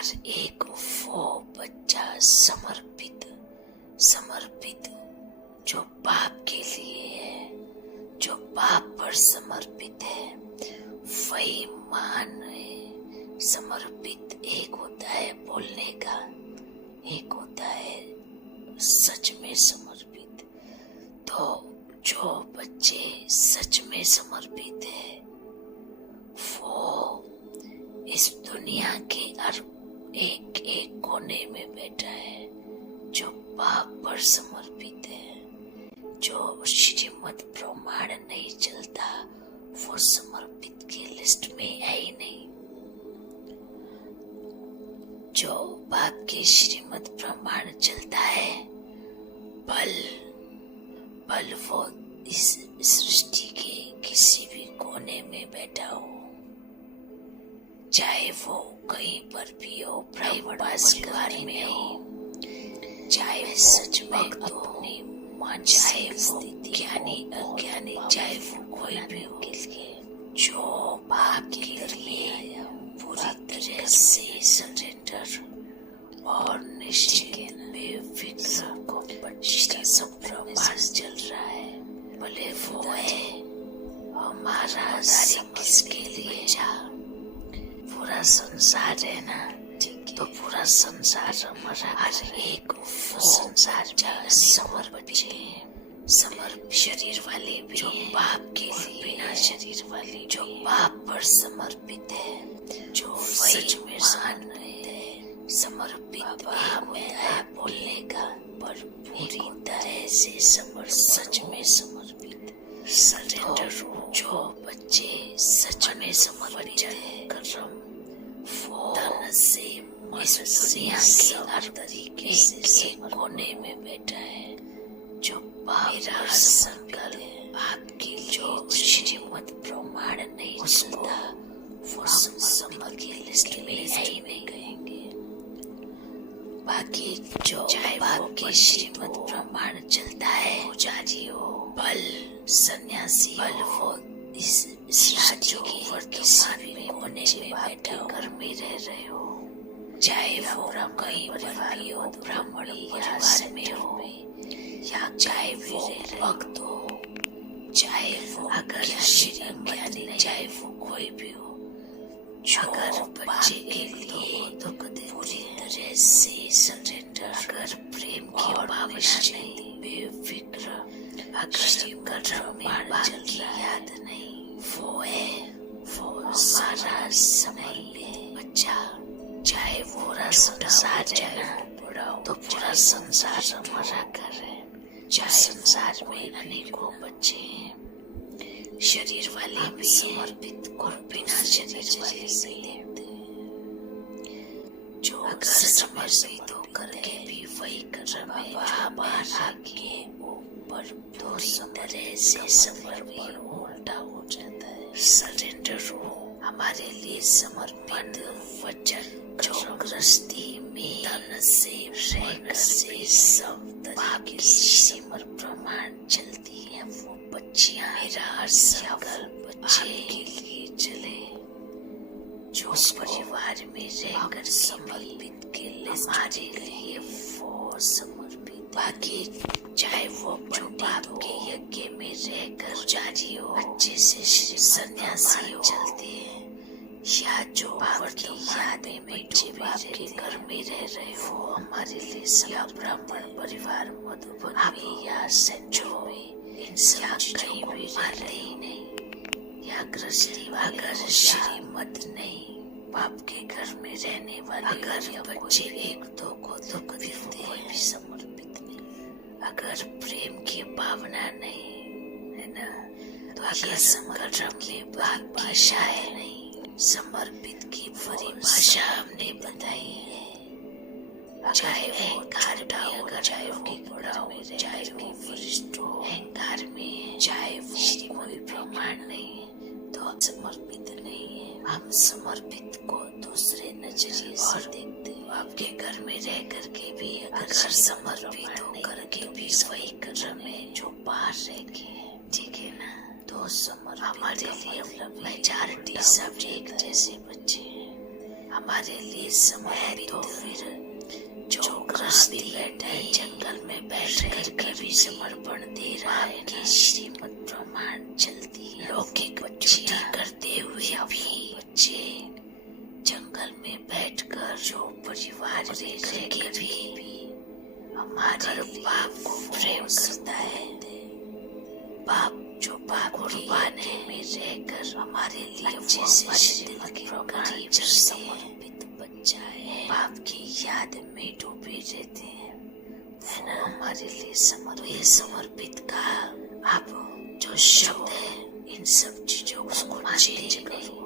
हर एक वो बच्चा समर्पित जो बाप के लिए है, जो बाप पर समर्पित है, वही महान है। समर्पित एक होता है बोलने का, एक होता है सच में समर्पित। तो जो बच्चे सच में समर्पित है वो इस दुनिया के हर एक एक कोने में बैठा है, जो बाप पर समर्पित है। जो श्रीमद् प्रमाण नहीं चलता वो समर्पित की लिस्ट में है ही नहीं। जो बाप के श्रीमद् प्रमाण चलता है, बल वो इस सृष्टि के किसी भी कोने में बैठा हो, चाहे वो कहीं पर भी हो, ब्रह्मवासगार में हो, चाहे सच में अपनी मान, चाहे वो ज्ञानी अज्ञानी, चाहे वो कोई भी हो, जो बाप के लिए पूरी तरह से सरेंडर और निश्चित बेफिक्र को बच्चा सब प्रमाण चल रहा है। भले वो है हमारा किसके लिए पूरा संसार है ना, तो पूरा संसार हमारा, हर एक संसार समर्पित शरीर वाले भी, जो बाप के लिए, बिना शरीर वाले जो बाप पर समर्पित है, जो सच में समर्पित है बोलने का, पर पूरी तरह से सच में समर्पित सरेंडर। जो बच्चे सच में समर्पित है कर्म, वो तन से इस दुनिया के हर तरीके से एक कोने में बैठा है, जो मेरा संकल्प आपकी जो श्रीमद् प्रमाण नहीं चलता वो समर्पित की लिस्ट में ही नहीं कहेंगे। बाकी जो बाप के श्रीमद् प्रमाण चलता है, पुजारी हो, बल सन्यासी, बल वो इस राज्य के वर्तमान में कोने में बैठे घर में रह रहे हो, चाहे वो कहीं परिवार हो, ब्राह्मण परिवार में हो, या चाहे वो भक्त हो, चाहे वो अगर श्रीमती, चाहे वो कोई भी हो, अगर बच्चे के लिए तो पूरी तरह से सरेंडर, अगर प्रेम की भावना नहीं, बेफिक्र, अगर कर्म में बात की याद नहीं, वो है वो सारा समर्पित बच्चा। चाहे पूरा संसार है ना, तो पूरा संसार हमारा घर है। चाहे संसार में अनेकों बच्चे हैं, शरीर वाले भी समर्पित और बिना शरीर वाले भी, जो समर्पित होकर के भी वही कर्म है, बाहर के ऊपर पूरी तरह से समर्पण उल्टा हो जाता है। सरेंडर हो, हमारे लिए समर्पित वचन जो गृहस्थी में तन से रहकर से सब तरीके से प्रमाण चलती है, वो बच्चियां मेरा संकल्प बच्चे के लिए चले, जो उस परिवार में रहकर समर्पित के लिए हमारे लिए वो समर्पित। बाकी चाहे वो बाप के यज्ञ में रहकर पुजारी हो, अच्छे से श्री सन्यासी चलते हैं, या जो बाप की याद में बच्चे बाप के घर में रह रहे हो, हमारे लिए या ब्राह्मण परिवार मधुबन या संजो या कहीं भी रहते ही नहीं, या गृहस्थी अगर श्रीमत नहीं, बाप के घर में रहने वाले अगर बच्चे एक दो को दुख देते हैं, भी समर्पित नहीं। अगर प्रेम की भावना नहीं है ना, तो अगर संकल्प में भाषा है नहीं, समर्पित की परिभाषा हमने बताई है। चाहे वो घाटा हो, चाहे वो बड़ा हो, चाहे वो वरिष्ठ हो, अहंकार में, चाहे वो कोई प्रमाण नहीं है, तो हम समर्पित नहीं है। हम समर्पित को दूसरे नजरिए से देखते हैं। आपके घर में रह करके भी अगर समर्पित होकर के भी वही कर्म है जो बाहर रह के, ठीक है ना, तो हमारे लिए मेजॉरिटी सब एक जैसे बच्चे हैं, हमारे लिए समर्पित भी समर्पण दे रहा है कि श्रीमद ब्रह्मांड चलती है। लौकिक बच्चियां करते हुए भी बच्चे जंगल में बैठकर जो परिवार करके भी हमारे बाप को प्रेम करता है। बाप जो बाप कुर्बानी में रहकर हमारे लिए अच्छे से दिल के करीब समर्पित बच्चा है। बाप की याद में डूबे रहते हैं, है ना। हमारे लिए समर्पित का आप जो शब्द है इन सब चीजों को चेंज करो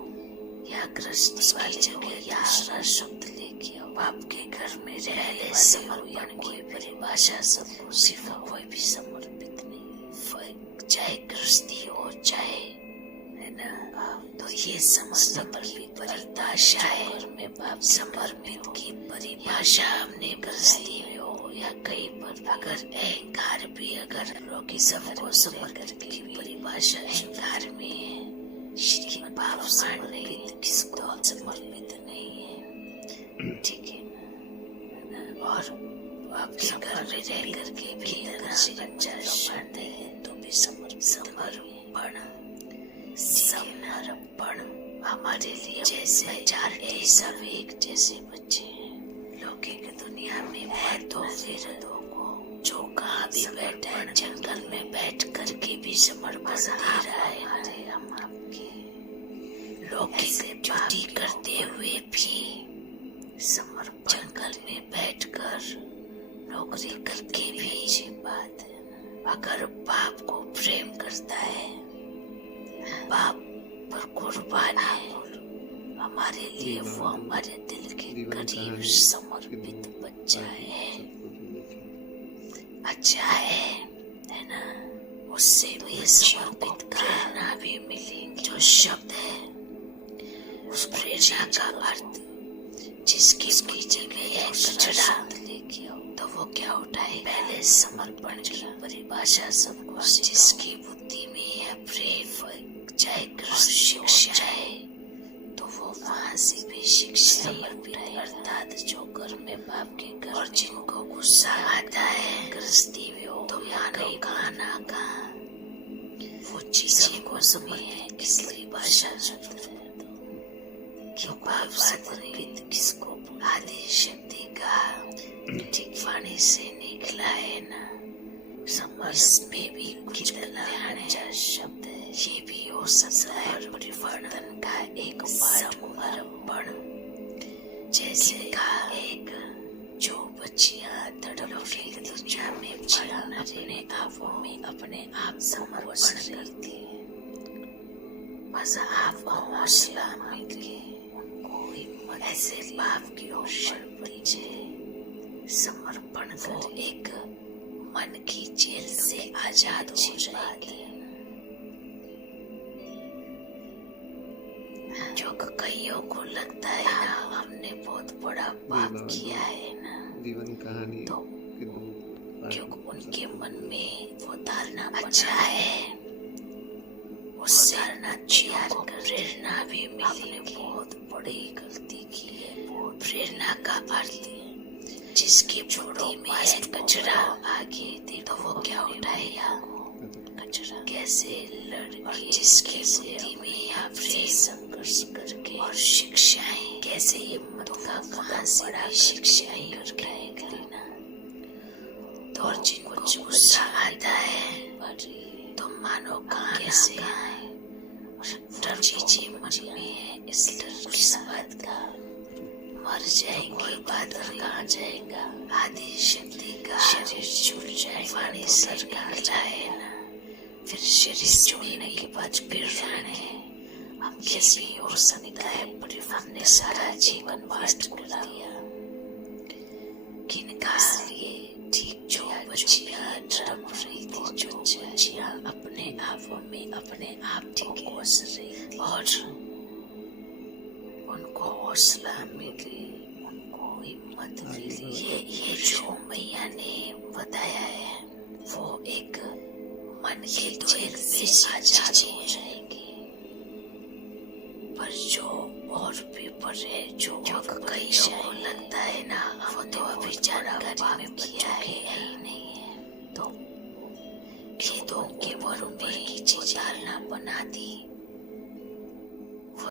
या ग्रस्त वाली जगह या दूसरा शब्द लेके आओ। बाप के घर में रहने समर्पण की परिभाषा सबको सिर्फ कोई भी समर्पित नहीं, चाहे गृहस्थी हो चाहे, है ना। तो ये समर्पित परिभाषा है में बाप समर्पित की परिभाषा हमने गृहस्थी में हो या कहीं पर अगर अहंकार भी अगर लोग सबको समर्पित की परिभाषा अहंकार में है, श्री बाप समर्पित किसको समर्पित नहीं है, ठीक है ना। और आपके घर में रह करके भी तरह से बच्चा शांत है तो भी समर्पण हमारे लिए जैसे मेजॉरिटी सब एक जैसे बच्चे हैं। लौकिक दुनिया में है तो फिर जो कहाँ भी बैठा है जंगल में बैठ करके भी समर्पण दे रहा है। हमारे हम आपके लौकिक ड्यूटी करते हुए भी समर्पण जंगल में बैठकर नौकरी करके भी अच्छी बात है। अगर बाप को प्रेम करता है, बाप पर कुर्बान है, हमारे लिए वो हमारे दिल के करीब समर्पित बच्चा है, अच्छा है ना। उससे भी समर्पित प्रेरणा भी मिलेगी। जो शब्द है उस प्रेरणा का अर्थ जिसके पीछे में है कचरा लेके आओ तो वो क्या उठाए। पहले समर्पण की परिभाषा सबको जिसकी बुद्धि में है प्रेम चाहे शिक्षा है तो वो वहाँ से भी शिक्षा उठाए। अर्थात जो घर में बाप के घर और जिनको गुस्सा आता है गृहस्थी में हो तो यहाँ कहीं खाना का वो चीजें को समर्पित किस परिभाषा कि बाप समर्पित किसको आदि शक्ति का ठीक वाणी से निकला है ना। इसमें भी कुछ कल्याण शब्द है, ये भी हो सकता है परिवर्तन का एक समर्पण। जैसे का एक जो बच्चियां तड़पी दुनिया में पड़न अपने आपों में अपने आप समर्पण करती है, बस आपको हौसला मिले उनको हिम्मत ऐसे बाप की ओर बच्चे समर्पण को एक मन की जेल से आजाद हो जाएंगे। जो कईयों को लगता है ना हमने बहुत बड़ा पाप किया है ना, जीवन कहानी तो क्योंकि उनके मन में वो धारणा अच्छा है, उससे प्रेरणा भी मिले। बहुत बड़ी गलती की है। प्रेरणा का अर्थ जिसके बुद्धि में है कचरा आगे दे तो वो क्या उठाएगा कचरा। कैसे लड़के जिसके बुद्धि में या प्रेम संघर्ष करके और शिक्षाएं कैसे हिम्मत का कहाँ से बड़ा शिक्षाएं करके लेना। तो और जिनको गुस्सा आता है तो मानो कहाँ कैसे डर चीजें मन में है, इस डर किस बात का मर जाएंगे बादल कहाँ जाएगा आदि शक्ति का शरीर छूट जाए वाणी सर का जाए ना। फिर शरीर छोड़ने के बाद फिर जाने हम कैसे हो सकता है। परिवार ने सारा जीवन वास्ट कर दिया किनका लिए ठीक जो बच्चियां ड्रम रही थी, जो बच्चियां अपने आप में अपने आप को कोस रही और उनको हौसला मिली, उनको हिम्मत मिली। ये जो मैया ने बताया है वो एक मन के द्वैत से आजाद हो जाएंगे। पर जो और भी पढ़े जो कईयों को लगता है ना वो तो अभी जानकारी में बच्चों के ही नहीं है, तो खेतों के वनों में की धारणा बना दी।